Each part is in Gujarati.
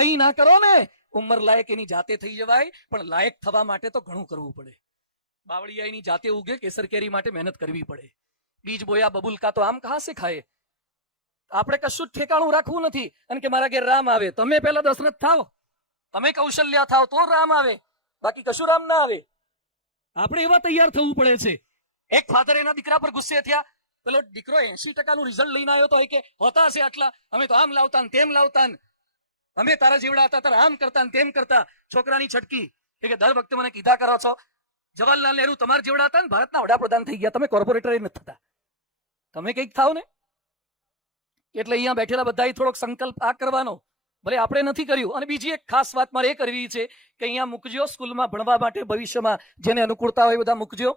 કઈ ના કરો ને ઉંમર લાયક એની જાતે થઈ જવાય, પણ લાયક થવા માટે તો ઘણું કરવું પડે. બાવળિયા એની જાતે ઉગે, કેસર કેરી માટે મહેનત કરવી પડે. બીજ બોયા બબુલ કા તો આમ કહા સે ખાય. આપણે કશું જ ઠેકાણું રાખવું નથી અને કે મારા ઘેર રામ આવે. તમે પહેલા દશરથ થાવ, તમે કૌશલ્યા થાવ તો રામ આવે, બાકી કશું રામ ના આવે. આપણે એવા તૈયાર થવું પડે છે. એક ફાધર એના દીકરા પર ગુસ્સે થયા. પેલો દીકરો 80% રિઝલ્ટ લઈને આવ્યો તો કે હોતા હશે આટલા, અમે તો આમ લાવતા ને તેમ લાવતા, અમે તારા જેવડા હતા તારા આમ કરતા ને તેમ કરતા. છોકરાની છટકી કે દર વખતે મને કીધા કરો છો, જવાહરલાલ નહેરુ તમારા જેવડા હતા ને ભારતના વડાપ્રધાન થઈ ગયા, તમે કોર્પોરેટર નથી થતા, તમે કંઈક થાવ ને. એટલે અહીંયા બેઠેલા બધાએ થોડોક સંકલ્પ આ કરવાનો, ભલે આપણે નથી કર્યું. અને બીજી એક ખાસ વાત મારે એ કરવી છે કે અહીંયા મૂકજો સ્કૂલમાં ભણવા માટે, ભવિષ્યમાં જેને અનુકૂળતા હોય બધા મૂકજો.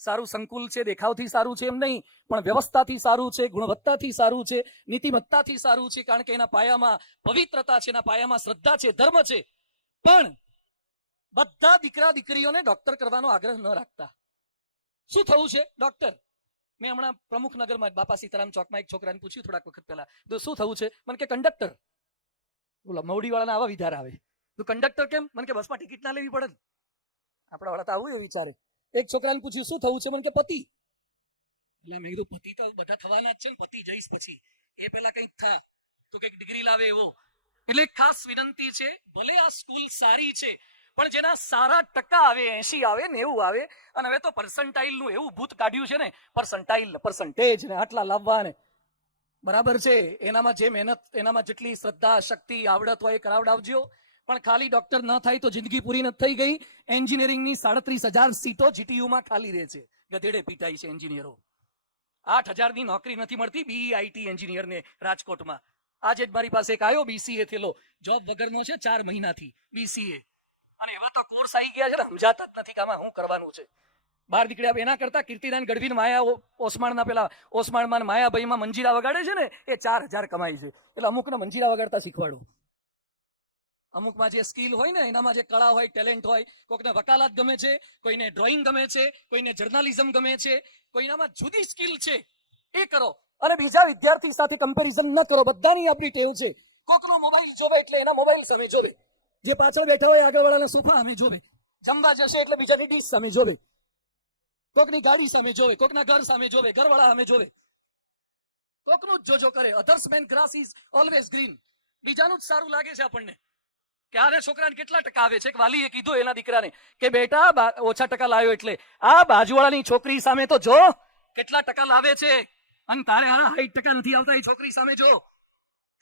સારું સંકુલ છે, દેખાવથી સારું છે એમ નહીં, પણ વ્યવસ્થાથી સારું છે, ગુણવત્તાથી સારું છે, નીતિમત્તાથી સારું છે, કારણ કે એના પાયામાં પવિત્રતા છે, એના પાયામાં શ્રદ્ધા છે, ધર્મ છે. પણ બધા દીકરા દીકરીઓને ડોક્ટર કરવાનો આગ્રહ ન રાખતા. શું થવું છે ડોક્ટર? મેં હમણાં પ્રમુખનગરમાં બાપા સીતારામ ચોકમાં એક છોકરાને પૂછ્યું થોડાક વખત પહેલા, શું થવું છે? મને કે કંડક્ટર. બોલો, મવડી વાળાના આવા વિચાર આવે. તું કંડક્ટર કેમ? મને કે બસમાં ટિકિટ ના લેવી પડે. આપણા વાળા તો આવું એ વિચારે. એક છોકરાને પૂછ્યું શું થવું છે? મને કે પતિ. એટલે મેં કીધું પતિ તો બધા થવાના જ છે ને, પતિ જઈશ પછી, એ પેલા કંઈક થા તો કંઈક ડિગ્રી લાવે એવો. એટલે ખાસ વિનંતી છે, ભલે આ સ્કૂલ સારી છે, પણ જેના સારા ટકા આવે, 80 આવે, 90 આવે, અને હવે તો પર્સન્ટાઇલ નું એવું ભૂત કાઢ્યું છે ને, પર્સન્ટાઇલ પર્સન્ટેજ ને આટલા લાવવા ને, બરાબર છે. એનામાં જે મહેનત, એનામાં જેટલી શ્રદ્ધા, શક્તિ, આવડત હોય કરાવડાવજો. પણ ખાલી ડોક્ટર ન થાય તો જિંદગી પૂરી નથી થઈ ગઈ. એન્જિનિયરિંગની 37,000 સીટો જીટીયુમાં ખાલી રહે છે. ગધેડે પીટાઈ છે એન્જિનિયરો. 8,000 ની નોકરી નથી મળતી બીઆઈટી એન્જિનિયરને રાજકોટમાં. આજે જ મારી પાસે એક આવ્યો, બીસીએ થયેલો, જોબ વગરનો છે 4 મહિનાથી બીસીએ. અને એવા તો કોર્સ આવી ગયા છે ને, સમજાતા જ નથી કે આમાં શું કરવાનું છે. બહાર નીકળ્યા. એના કરતા કીર્તિદાન ગઢવી માયા ઓસમાણના પેલા ઓસમાણમાં માયાભાઈમાં મંજીરા વગાડે છે ને, એ 4,000 કમાય છે. એટલે અમુકને મંજીરા વગાડતા શીખવાડો. અમુકમાં જે સ્કિલ હોય ને, એનામાં જે કળા હોય, ટેલેન્ટ હોય, કોઈને વકાલત ગમે છે, કોઈને ડ્રોઈંગ ગમે છે, કોઈને જર્નાલિઝમ ગમે છે, કોઈનામાં જુદી સ્કિલ છે, એ કરો. અને બીજા વિદ્યાર્થી સાથે કમ્પેરિઝન ન કરો. બધાની આપણી ટેવ છે, કોકનો મોબાઈલ જોવે એટલે એના મોબાઈલ સામે જોવે, જે પાછળ બેઠા હોય આગળ વાળાના સોફા સામે જોવે, જમવા જશે એટલે બીજાની ડીશ સામે જોવે, કોકની ગાડી સામે જોવે, કોકના ઘર સામે જોવે, ઘરવાળા સામે જોવે, કોકનું જ જોજો કરે. Others man grass is always green. બીજાનું જ સારું લાગે છે આપણને. કે આને છોકરાને કેટલા ટકા આવે છે? એક વાલીએ કીધું એના દીકરાને કે બેટા ઓછા ટકા લાવ્યો એટલે આ બાજુવાળાની છોકરી સામે તો જો કેટલા ટકા લાવે છે, અને તારે આના 60% નથી આવતા એ છોકરી સામે જો.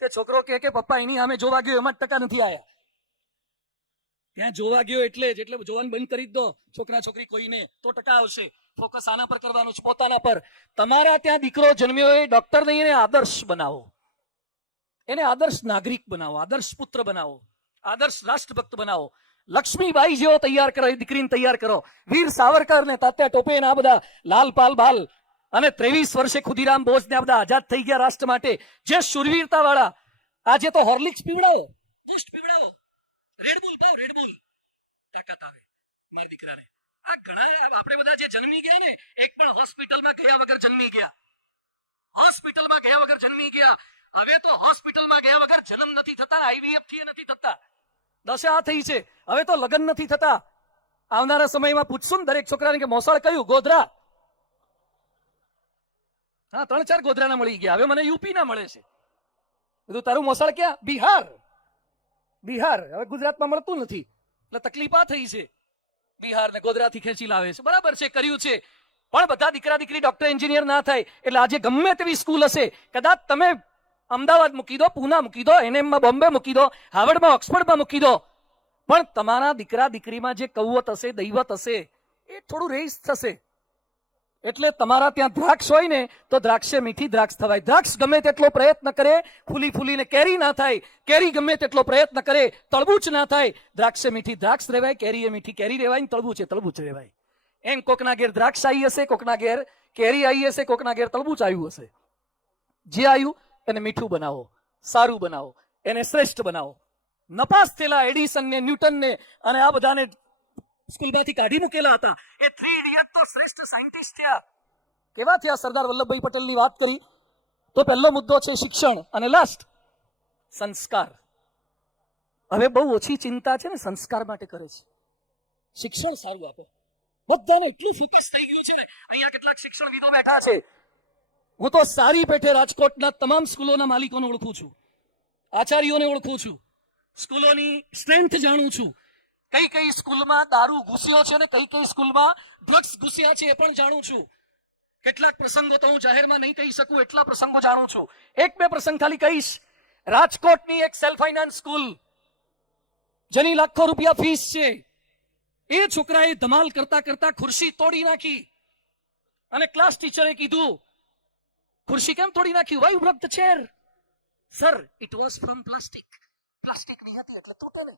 કે છોકરો કે પપ્પા એની સામે જોવા ગયો એમાં ટકા નથી આયા. ત્યાં જોવા ગયો એટલે જોવાનું બંધ કરી દો છોકરા છોકરી કોઈને, તો ટકા આવશે. ફોકસ આના પર કરવાનું છે, પોતાના પર. તમારા ત્યાં દીકરો જન્મ્યો એ ડોક્ટર નહીં, એને આદર્શ બનાવો, એને આદર્શ નાગરિક બનાવો, આદર્શ પુત્ર બનાવો, આદર્શ રાષ્ટ્રભક્ત બનાવો. લક્ષ્મીબાઈ જેવો તૈયાર કરો, એ દીકરીને તૈયાર કરો. વીર સાવરકર ને તાત્યા ટોપે ને આ બધા લાલપાલ બાલ, અને 23 વર્ષે ખુદીરામ બોઝ ને આ બધા આઝાદ થઈ ગયા રાષ્ટ્ર માટે, જે શુરવીરતા વાળા. આજે તો હોર્લિક્સ પીવડાવો, બૂસ્ટ પીવડાવો, રેડબુલ પાવ, રેડબુલ, તાકાત આવે મારા દીકરાને. આ ઘણા આપણે બધા જે જન્મી ગયા ને, એક પણ હોસ્પિટલમાં ગયા વગર જન્મી ગયા, હોસ્પિટલમાં ગયા વગર જન્મી ગયા. હવે તો હોસ્પિટલમાં ગયા વગર જન્મ નથી થતા, આઈવીએફ થી નથી થતા. દશા થઈ છે. હવે તો લગ્ન નથી થતા. આવનારા સમયમાં પૂછશું ને દરેક છોકરાને કે મોસાળ કયું? ગોધરા. હા, 3-4 ગોધરાના મળી ગયા. હવે મને યુપી ના મળે છે. બધું તારું મોસાળ ક્યાં? બિહાર. બિહાર હવે ગુજરાતમાં મળતું નથી, એટલે તકલીફ આ થઈ છે. બિહાર ને ગોધરાથી ખેંચી લાવે છે. બરાબર છે, કર્યું છે. પણ બધા દીકરા દીકરી ડોક્ટર એન્જિનિયર ના થાય. એટલે આજે ગમે તેવી સ્કૂલ હશે, કદાચ તમે અમદાવાદ મૂકી દો, પૂના મૂકી દો, એનએમમાં બોમ્બે મૂકી દો, હાર્વર્ડમાં ઓક્સફર્ડમાં મૂકી દો, પણ તમારા દીકરા દીકરીમાં જે કૌવત હશે, દૈવત હશે, એ થોડું રેસ થશે. એટલે તમારા ત્યાં દ્રાક્ષ હોય ને, તો દ્રાક્ષે મીઠી દ્રાક્ષ થવાય. દ્રાક્ષ ગમે તેટલો પ્રયત્ન કરે, ફૂલી ફૂલીને કેરી ના થાય. કેરી ગમે તેટલો પ્રયત્ન કરે, તળબૂચ ના થાય. દ્રાક્ષે મીઠી દ્રાક્ષ રહેવાય, કેરી એ મીઠી કેરી રહેવાય, તળબૂચે તળબૂચ રહેવાય. એમ કોકના ઘેર દ્રાક્ષ આવી હશે, કોકના ઘેર કેરી આવી હશે, કોકના ઘેર તળબૂચ આવ્યું હશે. જે આવ્યું એને મીઠું બનાવો, સારું બનાવો, એને શ્રેષ્ઠ બનાવો. નપાસ થયેલા એડિસન ને, ન્યૂટન ને અને આ બધાને સ્કૂલમાંથી કાઢી મૂકેલા હતા, એ 3 ઇડિયટ તો શ્રેષ્ઠ સાયન્ટિસ્ટ થયા. કેવા થયા? સરદાર વલ્લભભાઈ પટેલની વાત કરી તો પહેલો મુદ્દો છે શિક્ષણ, અને લાસ્ટ સંસ્કાર. હવે બહુ ઓછી ચિંતા છે ને સંસ્કાર માટે કરે છે. શિક્ષણ સારું આપો. બધાને એટલું ફોકસ થઈ ગયું છે ને. અહીંયા કેટલાક શિક્ષણવિદો બેઠા છે. હું તો સારી પેઠે રાજકોટના તમામ સ્કૂલોના માલિકોને ઓળખું છું, આચાર્યોને ઓળખું છું, સ્કૂલોની સ્ટ્રેન્થ જાણું છું, કઈ કઈ સ્કૂલમાં દારૂ ઘૂસ્યો છે ને કઈ કઈ સ્કૂલમાં ડ્રગ્સ ઘૂસ્યા છે એ પણ જાણું છું. કેટલાક પ્રસંગો તો હું જાહેરમાં નહીં કહી શકું એટલા પ્રસંગો જાણું છું. એક બે પ્રસંગ ખાલી કહીશ. રાજકોટની એક સેલ્ફ ફાઇનાન્સ સ્કૂલ જેની લાખો રૂપિયા ફીસ છે, એ છોકરાએ ધમાલ કરતા કરતા ખુરશી તોડી નાખી અને ક્લાસ ટીચરે કીધું, ખુરશી કેમ તોડી નાખી? Why broke the chair? Sir, it was from plastic. Plastic ની હતી એટલે તૂટે ને.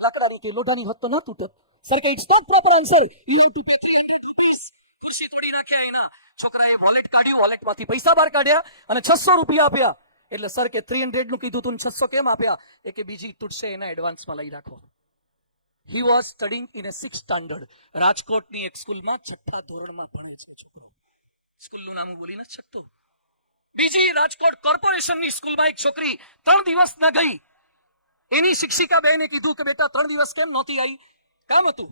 લાકડાની કે લોઢાની હોત તો ન તૂટત. સર કે it's not proper answer, you have to pay 300 rupees. ખુરશી તોડી નાખ્યા એના. છોકરાએ વોલેટ કાઢ્યું, વોલેટમાંથી પૈસા બહાર કાઢ્યા અને 600 રૂપિયા આપ્યા. એટલે સર કે 300 નું કીધું તું 600 કેમ આપ્યા? એ કે બીજી તૂટશે એના એડવાન્સમાં લઈ રાખો. He was studying in A 6th standard. રાજકોટની એક સ્કૂલમાં 6થા ધોરણમાં ભણે છે છોકરો. સ્કૂલનું નામ બોલી નથી શકતો. બીજી રાજકોટ કોર્પોરેશનની સ્કૂલમાં એક છોકરી 3 દિવસ ન ગઈ. એની શિક્ષિકા બહેને કીધું કે બેટા 3 દિવસ કેમ નહોતી આવી? કામ હતું.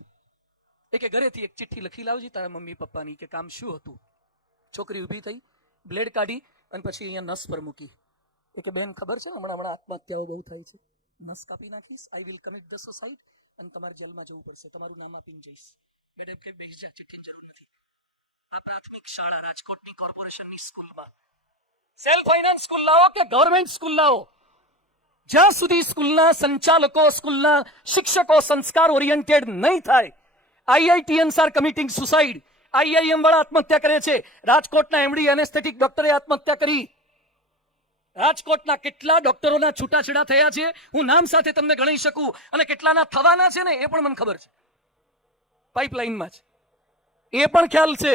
એ કે ઘરેથી એક ચિઠ્ઠી લખી લાવજી તારા મમ્મી પપ્પાની કે કામ શું હતું. છોકરી ઊભી થઈ, બ્લેડ કાઢી અને પછી અહીંયા નસ પર મૂકી. એ કે બેન ખબર છે ને હમણાં આત્મહત્યાઓ બહુ થાય છે, નસ કાપી નાખીશ, I will commit the suicide અને તમારે જેલમાં જવું પડશે, તમારું નામ આપીને જઈશ. મેડમ કે બેસી ચિઠ્ઠીની જરૂર નથી. આ પ્રાથમિક શાળા રાજકોટની કોર્પોરેશનની સ્કૂલમાં સેલ્ફ ફાઇનાન્સ સ્કૂલ લાવો કે ગવર્મેન્ટ સ્કૂલ લાવો, જ્યાં સુધી સ્કૂલના સંચાલકો, સ્કૂલના શિક્ષકો સંસ્કાર ઓરિએન્ટેડ નહીં થાય, IITians are committing suicide. IIM વાળા આત્મહત્યા કરે છે. રાજકોટના એમડી એનેસ્થેટિક ડોક્ટરે આત્મહત્યા કરી. રાજકોટના કેટલા ડોક્ટરોના છૂટાછેડા થયા છે હું નામ સાથે તમને ગણી શકું, અને કેટલાના થવાના છે ને એ પણ મને ખબર છે. પાઇપલાઇનમાં જ એ પણ ખ્યાલ છે.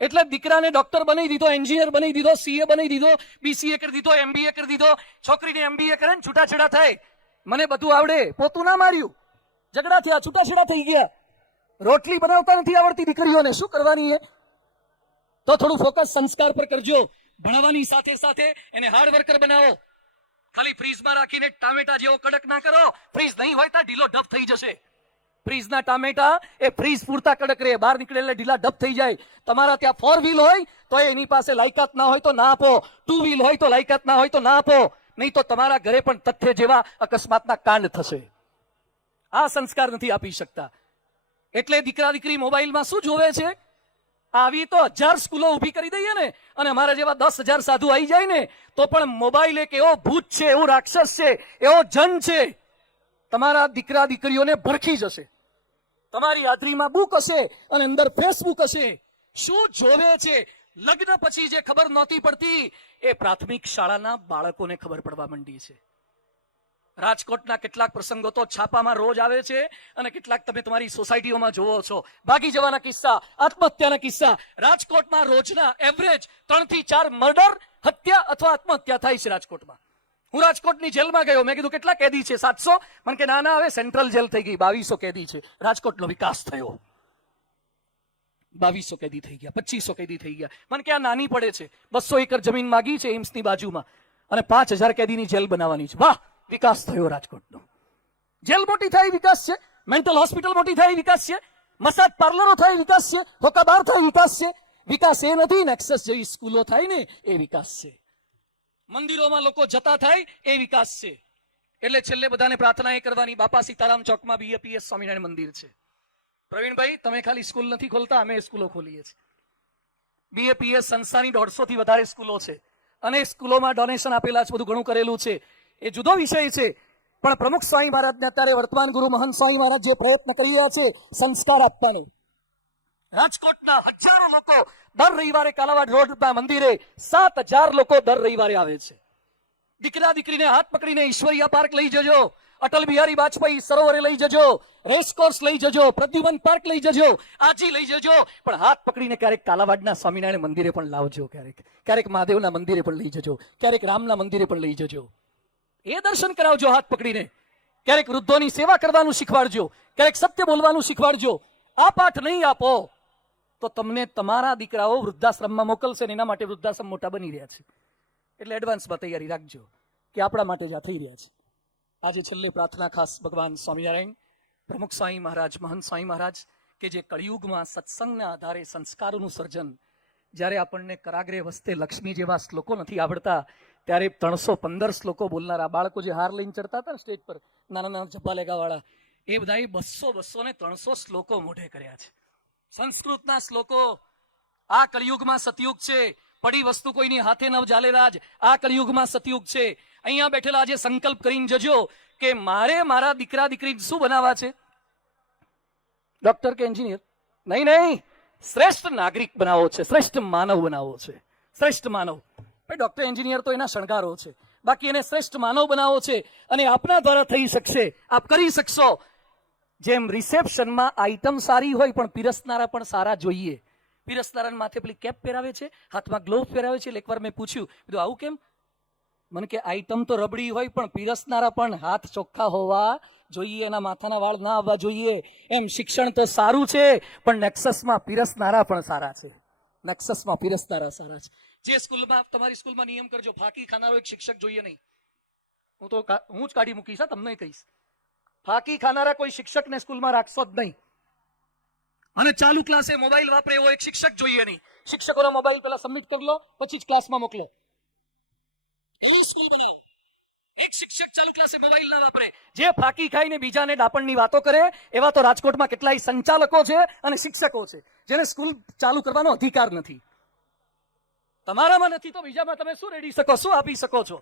એટલે દીકરાને ડોક્ટર બનાવી દીધો, એન્જિનિયર બનાવી દીધો, સીએ બનાવી દીધો, બીસીએ કરી દીધો, એમબીએ કરી દીધો. છોકરીને એમબીએ કરે ને છૂટાછેડા થાય. મને બધું આવડે, પોતું ના માર્યું, ઝઘડા થયા, છૂટાછેડા થઈ ગયા. રોટલી બનાવતા નથી આવડતી દીકરીઓને, શું કરવાની? એ તો થોડું ફોકસ સંસ્કાર પર કરજો. ભણવાની સાથે સાથે એને હાર્ડ વર્કર બનાવો. ખાલી ફ્રીઝમાં રાખીને ટામેટા જેવો કડક ના કરો. ફ્રીઝ નહીં હોય તો ઢીલો ઢબ થઈ જશે. ફ્રીઝના ટામેટા એ ફ્રીઝ પૂરતા કડક રહે, બહાર નીકળે એટલે ઢીલા ઢબ થઈ જાય. તમારા ત્યાં 4 વ્હીલ હોય તો એની પાસે લાયકાત ના હોય તો ના આપો. 2 વ્હીલ હોય તો લાયકાત ના હોય તો ના આપો. નહીં તો તમારા ઘરે પણ તથ્ય જેવા અકસ્માતના કાંડ થશે. આ સંસ્કાર નથી આપી શકતા. એટલે દીકરા દીકરી મોબાઈલમાં શું જોવે છે? આવી તો 1000 સ્કૂલો ઊભી કરી દઈએ ને અને અમારા જેવા 10,000 સાધુ આવી જાય ને તો પણ મોબાઈલ એક એવો ભૂત છે, એવો રાક્ષસ છે, એવો જન છે, તમારા દીકરા દીકરીઓને ભરખી જશે. તમારી હાજરીમાં બુક હશે અને અંદર ફેસબુક હશે. શું જોવે છે? લગ્ન પછી જે ખબર નહોતી પડતી એ પ્રાથમિક શાળાના બાળકોને ખબર પડવા માંડી છે. રાજકોટના કેટલાક પ્રસંગો તો છાપામાં રોજ આવે છે અને કેટલાક તમે તમારી સોસાયટીઓમાં જોવો છો. ભાગી જવાના કિસ્સા, આત્મહત્યાના કિસ્સા. રાજકોટમાં રોજના એવરેજ 3 થી 4 મર્ડર, હત્યા અથવા આત્મહત્યા થાય છે રાજકોટમાં. હું રાજકોટની જેલમાં ગયો, મેં કીધું કેટલા કેદી છે? 700. મને કે ના હવે સેન્ટ્રલ જેલ થઈ ગઈ, 2200 કેદી છે. રાજકોટનો વિકાસ થયો, 2200 કેદી થઈ ગયા, 2500 કેદી થઈ ગયા. મને કે આ નાની પડે છે. 200 એકર જમીન માગી છે એમ્સની બાજુમાં અને 5000 કેદીની જેલ બનાવવાની છે. વાહ, વિકાસ થયો રાજકોટનો. જેલ મોટી થાય વિકાસ છે, મેન્ટલ હોસ્પિટલ મોટી થાય વિકાસ છે, મસાજ પાર્લરો થાય વિકાસ છે, હોકાબાર થાય વિકાસ છે. વિકાસ એ નથી, નેક્સસ જેવી સ્કૂલો થાય ને એ વિકાસ છે. મંદિરોમાં લોકો જતા થાય એ વિકાસ છે. એટલે છેલ્લે બધાને પ્રાર્થના એ કરવાની, બાપા સીતારામ ચોકમાં બીએપીએસ સ્વામિનારાયણ મંદિર છે. પ્રવીણભાઈ, તમે ખાલી સ્કૂલ નથી ખોલતા, અમે સ્કૂલો ખોલીએ છીએ. બીએપીએસ સંસ્થાની 150 થી વધારે સ્કૂલો છે અને સ્કૂલોમાં ડોનેશન આપેલા છે, બધું ઘણું કરેલું છે. એ જુદો વિષય છે. પણ પ્રમુખ સ્વામી મહારાજને અત્યારે વર્તમાન ગુરુ મહંત સ્વામી મહારાજ જે પ્રયત્ન કરી રહ્યા છે સંસ્કાર આપવાનો. રાજકોટના હજારો લોકો દર રવિવારે કાલાવાડ રોડના મંદિરે 7000 લોકો દર રવિવારે આવે છે. દીકરા દીકરીને હાથ પકડીને ઈશ્વરિયા પાર્ક લઈ જજો, અટલ બિહારી વાજપેયી સરોવરે લઈ જજો, રેસકોર્સ લઈ જજો, પ્રદ્યુમન પાર્ક લઈ જજો, આજી લઈ જજો, પણ હાથ પકડીને ક્યારેક કાલાવાડના સ્વામિનારાયણ મંદિરે પણ લાવજો, ક્યારેક મહાદેવના મંદિરે પણ લઈ જજો, ક્યારેક રામના મંદિરે પણ લઈ જજો. એ દર્શન કરાવજો હાથ પકડીને. ક્યારેક વૃદ્ધોની સેવા કરવાનું શીખવાડજો, ક્યારેક સત્ય બોલવાનું શીખવાડજો. આ પાઠ નહીં આપો તો તમને તમારા દીકરાઓ વૃદ્ધાશ્રમમાં મોકલશે ને એના માટે વૃદ્ધાશ્રમ મોટા બની રહ્યા છે. એટલે એડવાન્સમાં તૈયારી રાખજો કે આપણા માટે જ આ થઈ રહ્યા છે. આજે છેલ્લે પ્રાર્થના ખાસ ભગવાન સ્વામિનારાયણ પ્રમુખ સ્વામી મહારાજ મહંત સ્વામી મહારાજ કે જે કળિયુગમાં સત્સંગના આધારે સંસ્કારોનું સર્જન, જ્યારે આપણને કરાગ્રે વસ્તે લક્ષ્મી જેવા શ્લોકો નથી આવડતા ત્યારે 315 શ્લોકો બોલનારા બાળકો જે હાર લઈને ચડતા હતા ને સ્ટેજ પર, નાના નાના જબ્બા લેગાવાળા, એ બધાએ 200 ને 300 શ્લોકો મોઢે કર્યા છે, સંસ્કૃતના શ્લોકો. આ કળિયુગમાં સતયુગ છે, પડી વસ્તુ કોઈની હાથે ન ચાલે રાજ. આ કળિયુગમાં સતયુગ છે. અહીંયા બેઠેલા આજે સંકલ્પ કરીને જજો કે મારે મારા દીકરા દીકરી શું બનાવવા છે? ડોક્ટર કે એન્જિનિયર? નહીં, શ્રેષ્ઠ નાગરિક બનાવવો છે, શ્રેષ્ઠ માનવ બનાવવો છે, શ્રેષ્ઠ માનવ. ભાઈ ડોક્ટર એન્જિનિયર તો એના શણગારો છે, બાકી એને શ્રેષ્ઠ માનવ બનાવવો છે. અને આપના દ્વારા થઈ શકશે, આપ કરી શકશો. જેમ રિસેપ્શનમાં આઈટમ સારી હોય પણ પીરસનારા પણ સારા જોઈએ. પીરસનારાને માથે પેલી કેપ પહેરાવે છે, હાથમાં ગ્લોવ પહેરાવે છે. એકવાર મેં પૂછ્યું, કીધું આવું કેમ? મને કે આઈટમ તો રબડી હોય પણ પીરસનારા પણ હાથ ચોખ્ખા હોવા જોઈએ, એના માથાના વાળ ના આવવા જોઈએ. એમ શિક્ષણ તો સારું છે પણ નેક્સસમાં પીરસનારા પણ સારા છે, નેક્સસમાં પીરસનારા સારા છે. જે સ્કૂલમાં, તમારી સ્કૂલમાં નિયમ કરજો, ફાંકી ખાનારો એક શિક્ષક જોઈએ નહીં. હું જ કાઢી મૂકીશ, તમને કહીશ. ફાંકી ખાનારા કોઈ શિક્ષકને સ્કૂલમાં રાખશો જ નહીં. અને ચાલુ ક્લાસે મોબાઈલ વાપરે એવો એક શિક્ષક જોઈએ નહીં. શિક્ષકોનો મોબાઈલ પેલા સબમિટ કરી લો, પછી જ ક્લાસમાં મોકલો. એવી સ્કૂલ બનાવો. એક શિક્ષક ચાલુ ક્લાસે મોબાઈલ ના વાપરે. જે ફાંકી ખાઈને બીજાને ડાપણની વાતો કરે એવા તો રાજકોટમાં કેટલાય સંચાલકો છે અને શિક્ષકો છે જેને સ્કૂલ ચાલુ કરવાનો અધિકાર નથી. તમારામાં નથી તો બીજામાં તમે શું રેડી શકો, શું આપી શકો છો?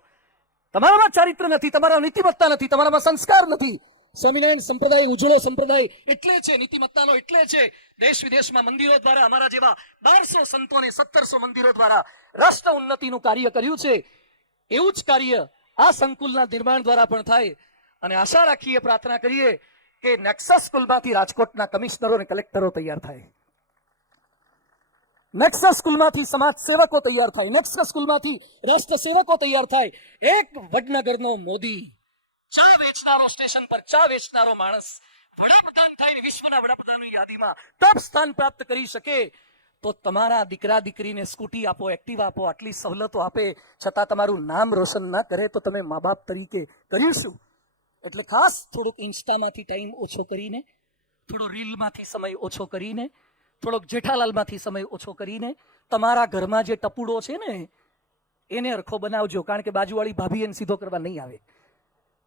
તમારામાં ચારિત્ર નથી, તમારા નીતિમત્તા નથી, તમારામાં સંસ્કાર નથી. સ્વામિનારાયણ સંપ્રદાય ઉજળો સંપ્રદાય એટલે છે, નીતિમત્તાનો એટલે છે. દેશ વિદેશમાં મંદિરો દ્વારા અમારા જેવા 1200 સંતોને 1700 મંદિરો દ્વારા રાષ્ટ્ર ઉન્નતિનું કાર્ય કર્યું છે. એવું જ કાર્ય આ સંકુલના નિર્માણ દ્વારા પણ થાય. અને આશા રાખીએ, પ્રાર્થના કરીએ કે નેક્સસ સ્કૂલમાંથી રાજકોટના કમિશનરો અને કલેક્ટરો તૈયાર થાય, નેક્સસ સ્કૂલમાંથી સમાજ સેવકો તૈયાર થાય, નેક્સસ સ્કૂલમાંથી રાષ્ટ્ર સેવકો તૈયાર થાય. એક વડનગરનો મોદી, ચા વેચનારો, સ્ટેશન પર ચા વેચનારો માણસ વડાપ્રધાન થાય, વિશ્વના વડાપ્રધાનની યાદીમાં ટોપ સ્થાન પ્રાપ્ત કરી શકે તો તમારા દીકરા દીકરીને સ્કૂટી આપો, એક્ટિવા આપો, આટલી સવલતો આપે છતાં તમારું નામ રોશન ના કરે તો તમે મા બાપ તરીકે કરીશું. એટલે ખાસ થોડુંક ઇન્સ્ટામાંથી ટાઈમ ઓછો કરીને, થોડો રીલમાંથી સમય ઓછો કરીને, થોડોક જેઠાલાલમાંથી સમય ઓછો કરીને તમારા ઘરમાં જે ટપુડો છે ને એને અરખો બનાવજો. કારણ કે બાજુવાળી ભાભી એને સીધો કરવા નહીં આવે.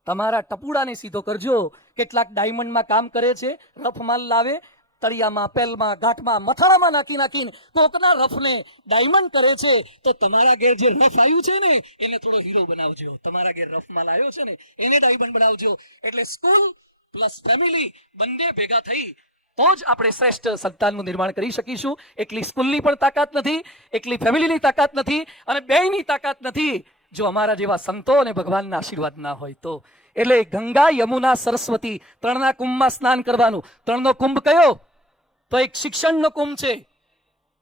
તમારા ટપુડાને સીધો કરજો. કેટલાક ડાયમંડમાં કામ કરે છે, રફ માલ લાવે, તળિયામાં, પેલમાં, ગાંઠમાં, મથાળામાં નાખીને કોકના રફને ડાયમંડ કરે છે. તો તમારા ઘેર જે રફ આવ્યું છે ને એને થોડો હીરો બનાવજો. તમારા ઘેર રફ માલ આવ્યો છે ને એને ડાયમંડ બનાવજો. એટલે સ્કૂલ પ્લસ ફેમિલી બંને ભેગા થઈ તો જ આપણે શ્રેષ્ઠ સંતાનનું નિર્માણ કરી શકીશું. એકલી સ્કૂલની પણ તાકાત નથી, એકલી ફેમિલીની તાકાત નથી, અને બેયની તાકાત નથી જો અમારા જેવા સંતો અને ભગવાનના આશીર્વાદ ના હોય તો. એટલે ગંગા, યમુના, સરસ્વતી ત્રણના કુંભમાં સ્નાન કરવાનું. ત્રણનો કુંભ કયો? તો એક શિક્ષણનો કુંભ છે,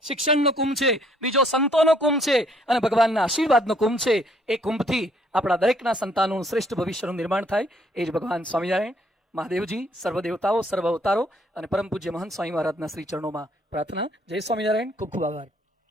શિક્ષણનો કુંભ છે, બીજો સંતોનો કુંભ છે, અને ભગવાનના આશીર્વાદનો કુંભ છે. એ કુંભથી આપણા દરેકના સંતાનોનું શ્રેષ્ઠ ભવિષ્યનું નિર્માણ થાય. એ જ ભગવાન સ્વામિનારાયણ, મહાદેવજી, સર્વ દેવતાઓ, સર્વ અવતારો અને પરમ પૂજ્ય મહંત સ્વામી મહારાજના શ્રી ચરણોમાં પ્રાર્થના. જય સ્વામિનારાયણ. ખૂબ ખૂબ આભાર.